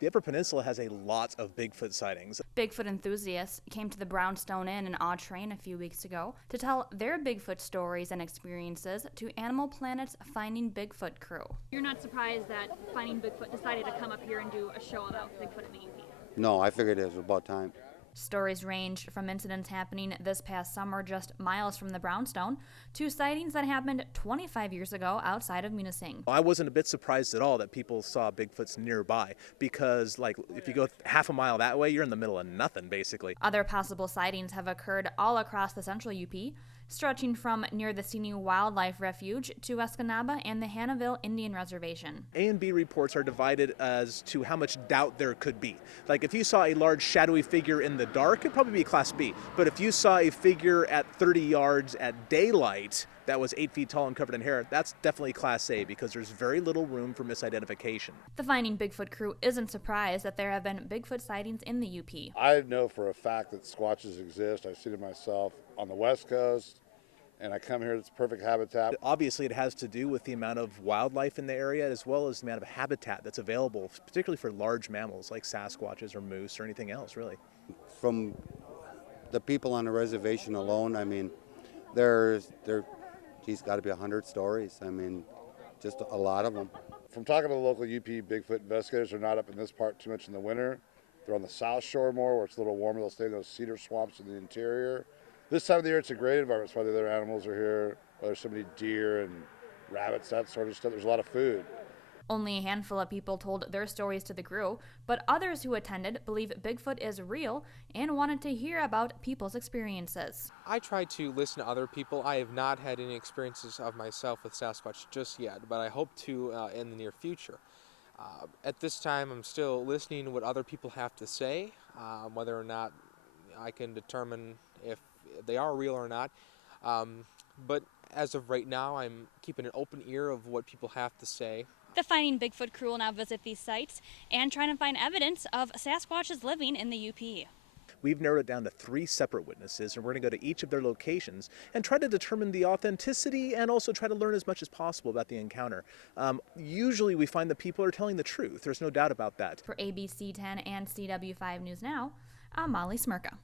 The Upper Peninsula has a lot of Bigfoot sightings. Bigfoot enthusiasts came to the Brownstone Inn in Autrain a few weeks ago to tell their Bigfoot stories and experiences to Animal Planet's Finding Bigfoot crew. You're not surprised that Finding Bigfoot decided to come up here and do a show about Bigfoot in the UP? No, I figured it was about time. Stories ranged from incidents happening this past summer just miles from the Brownstone to sightings that happened 25 years ago outside of Munising. I wasn't a bit surprised at all that people saw Bigfoots nearby because, like, if you go half a mile that way, you're in the middle of nothing, basically. Other possible sightings have occurred all across the central UP, stretching from near the Sinu Wildlife Refuge to Escanaba and the Hannahville Indian Reservation. A and B reports are divided as to how much doubt there could be. Like, if you saw a large shadowy figure in the dark, it'd probably be a Class B. But if you saw a figure at 30 yards at daylight that was 8 feet tall and covered in hair, that's definitely Class A because there's very little room for misidentification. The Finding Bigfoot crew isn't surprised that there have been Bigfoot sightings in the UP. I know for a fact that Squatches exist. I've seen it myself on the West Coast, and I come here, it's perfect habitat. Obviously, it has to do with the amount of wildlife in the area as well as the amount of habitat that's available, particularly for large mammals like Sasquatches or moose or anything else, really. From the people on the reservation alone, I mean, geez, got to be 100 stories. I mean, just a lot of them. From talking to the local UP Bigfoot investigators, they're not up in this part too much in the winter. They're on the South Shore more, where it's a little warmer. They'll stay in those cedar swamps in the interior. This time of the year, it's a great environment. That's why the other animals are here. There's so many deer and rabbits, that sort of stuff. There's a lot of food. Only a handful of people told their stories to the crew, but others who attended believe Bigfoot is real and wanted to hear about people's experiences. I try to listen to other people. I have not had any experiences of myself with Sasquatch just yet, but I hope to in the near future. At this time, I'm still listening to what other people have to say, whether or not I can determine if they are real or not. But as of right now, I'm keeping an open ear of what people have to say. The Finding Bigfoot crew will now visit these sites and try to find evidence of Sasquatches living in the UP. We've narrowed it down to 3 separate witnesses, and we're going to go to each of their locations and try to determine the authenticity and also try to learn as much as possible about the encounter. Usually we find that people are telling the truth. There's no doubt about that. For ABC 10 and CW5 News Now, I'm Molly Smirka.